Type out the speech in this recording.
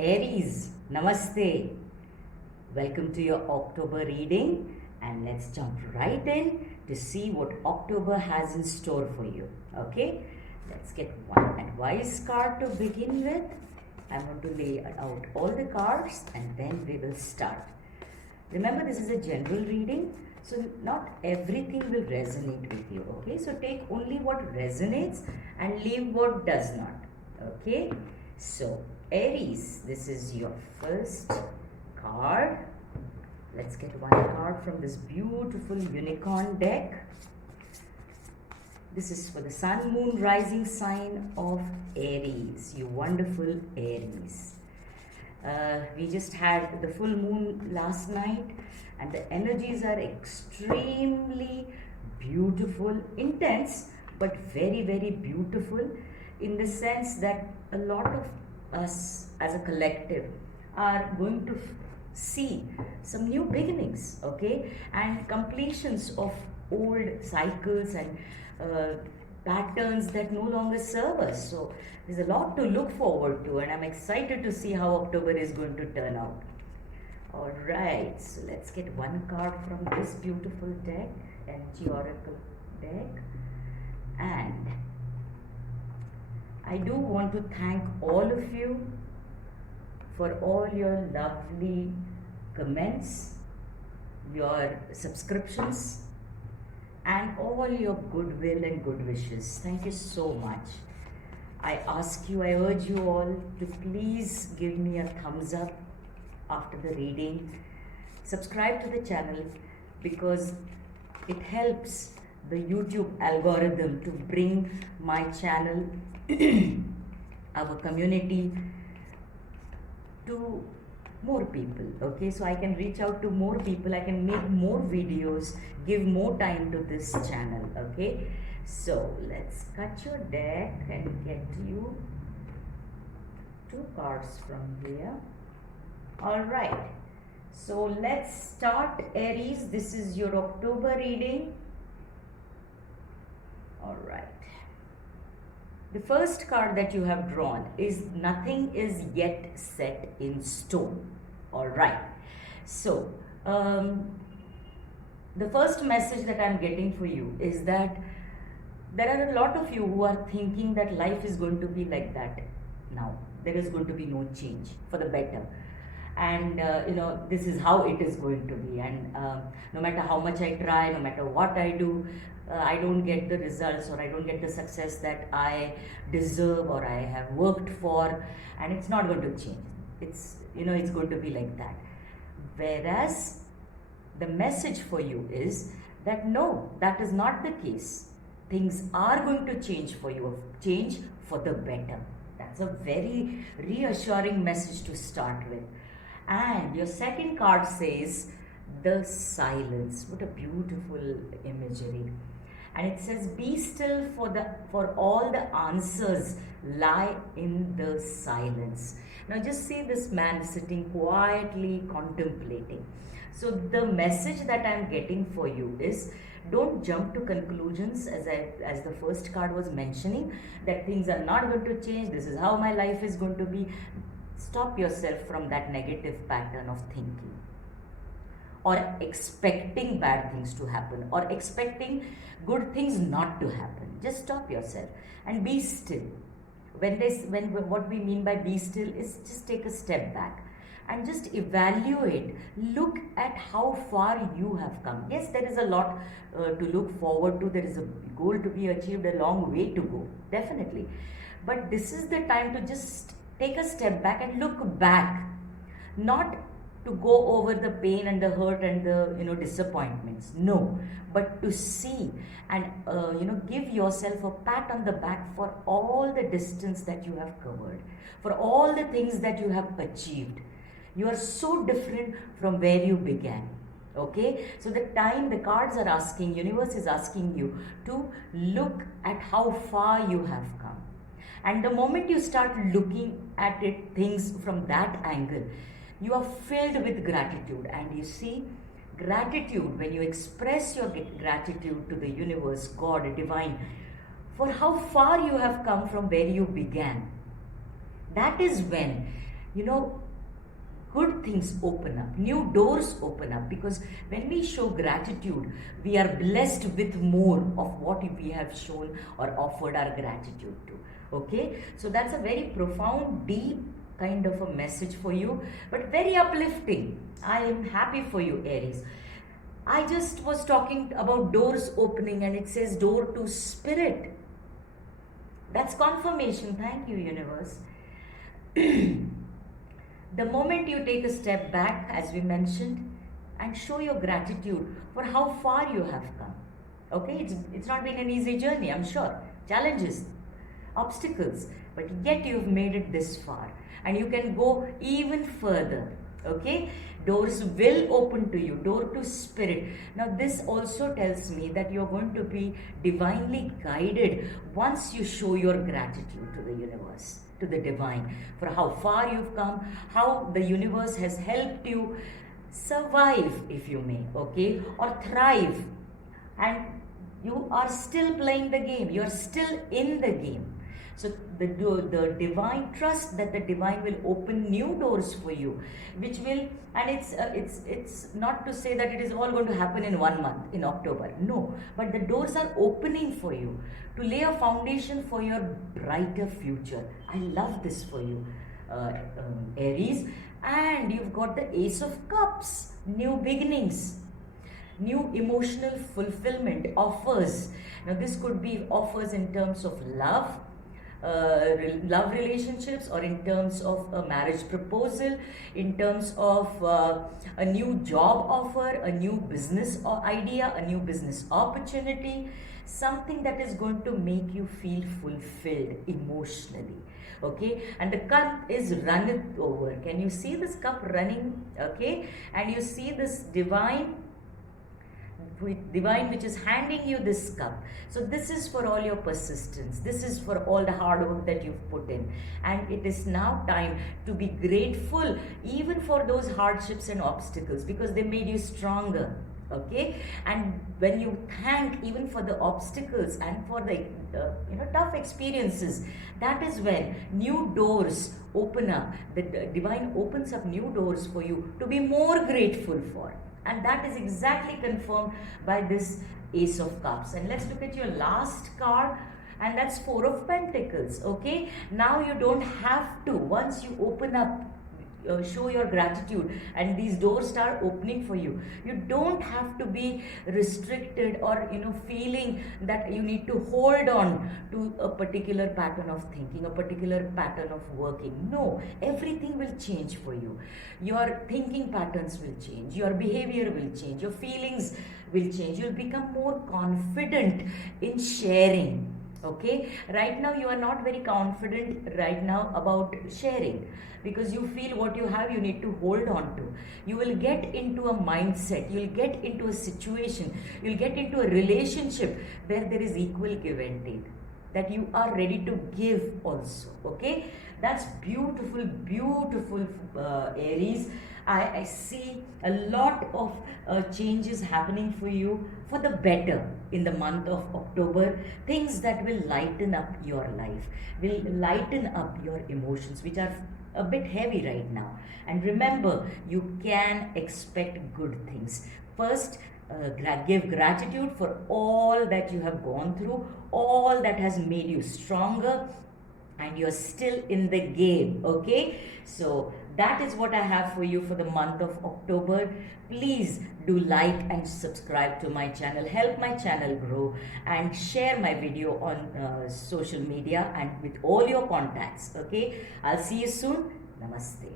Aries, Namaste. Welcome to your October reading, and let's jump right in to see what October has in store for you. Okay, let's get one advice card to begin with. I'm going to lay out all the cards and then we will start. Remember, this is a general reading, so not everything will resonate with you. Okay, so take only what resonates and leave what does not. Okay, so Aries, this is your first card. Let's get one card from this beautiful unicorn deck. This is for the sun, moon, rising sign of Aries, you wonderful Aries. We just had the full moon last night, and the energies are extremely beautiful, intense, but very, very beautiful, in the sense that a lot of us as a collective are going to see some new beginnings, okay, and completions of old cycles and patterns that no longer serve us. So there's a lot to look forward to, and I'm excited to see how October is going to turn out. All right, so let's get one card from this beautiful deck, Energy Oracle deck. And I do want to thank all of you for all your lovely comments, your subscriptions, and all your goodwill and good wishes. Thank you so much. I urge you all to please give me a thumbs up after the reading. Subscribe to the channel because it helps the YouTube algorithm to bring my channel, our community, to more people. Okay, so I can reach out to more people, I can make more videos, give more time to this channel. Okay, so let's cut your deck and get you two cards from here. All right, so let's start, Aries. This is your October reading. All right, the first card that you have drawn is nothing is yet set in stone. All right, so the first message that I'm getting for you is that there are a lot of you who are thinking that life is going to be like that now. There is going to be no change for the better, and this is how it is going to be, and no matter how much I try, no matter what I do, I don't get the results, or I don't get the success that I deserve or I have worked for, and it's not going to change. It's going to be like that. Whereas the message for you is that no, that is not the case. Things are going to change for you, change for the better. That's a very reassuring message to start with. And your second card says the silence. What a beautiful imagery. And it says, be still, for all the answers lie in the silence. Now just see this man sitting quietly contemplating. So the message that I'm getting for you is, don't jump to conclusions, as the first card was mentioning, that things are not going to change, this is how my life is going to be. Stop yourself from that negative pattern of thinking, or expecting bad things to happen, or expecting good things not to happen. Just stop yourself and be still. What we mean by be still is just take a step back and just evaluate. Look at how far you have come. Yes, there is a lot to look forward to. There is a goal to be achieved, a long way to go, definitely. But this is the time to just take a step back and look back, not to go over the pain and the hurt and the disappointments, no, but to see and give yourself a pat on the back for all the distance that you have covered, for all the things that you have achieved. You are so different from where you began. Okay, so the cards are asking, universe is asking you to look at how far you have come. And the moment you start looking at things from that angle, you are filled with gratitude. And you see, gratitude, when you express your gratitude to the universe, God, divine, for how far you have come from where you began, that is when you know, good things open up, new doors open up, because when we show gratitude, we are blessed with more of what we have shown or offered our gratitude to. Okay, so that's a very profound, deep kind of a message for you, but very uplifting. I am happy for you, Aries. I just was talking about doors opening, and it says door to spirit. That's confirmation. Thank you, universe. The moment you take a step back, as we mentioned, and show your gratitude for how far you have come. Okay, it's not been an easy journey, I'm sure. Challenges, obstacles, but yet you've made it this far, and you can go even further. Okay, doors will open to you, door to spirit. Now this also tells me that you're going to be divinely guided once you show your gratitude to the universe, to the divine, for how far you've come, how the universe has helped you survive, if you may, okay, or thrive. And you are still playing the game, you're still in the game. So the divine, trust that the divine will open new doors for you, which will, and it's not to say that it is all going to happen in 1 month, in October. No, but the doors are opening for you to lay a foundation for your brighter future. I love this for you, Aries. And you've got the Ace of Cups, new beginnings, new emotional fulfillment, offers. Now this could be offers in terms of love, love relationships, or in terms of a marriage proposal, in terms of a new job offer, a new business idea, a new business opportunity, something that is going to make you feel fulfilled emotionally. Okay, and the cup is runneth over. Can you see this cup running? Okay, and you see this divine which is handing you this cup. So this is for all your persistence, this is for all the hard work that you've put in, and it is now time to be grateful even for those hardships and obstacles, because they made you stronger. Okay, and when you thank even for the obstacles and for the tough experiences, that is when new doors open up. The divine opens up new doors for you to be more grateful for. And that is exactly confirmed by this Ace of Cups. And let's look at your last card, and that's Four of Pentacles. Okay, now you don't have to, once you open up, show your gratitude, and these doors start opening for you, you don't have to be restricted or feeling that you need to hold on to a particular pattern of thinking, a particular pattern of working. No, everything will change for you. Your thinking patterns will change, your behavior will change, your feelings will change. You'll become more confident in sharing. Okay, right now you are not very confident right now about sharing, because you feel what you have you need to hold on to. You will get into a mindset, you'll get into a situation, you'll get into a relationship where there is equal give and take, that you are ready to give also. Okay, that's beautiful, beautiful, Aries. I see a lot of changes happening for you for the better in the month of October. Things that will lighten up your life, will lighten up your emotions, which are a bit heavy right now. And remember, you can expect good things. First, give gratitude for all that you have gone through, all that has made you stronger, and you're still in the game. Okay, so that is what I have for you for the month of October. Please do like and subscribe to my channel, help my channel grow, and share my video on social media and with all your contacts. Okay, I'll see you soon. Namaste.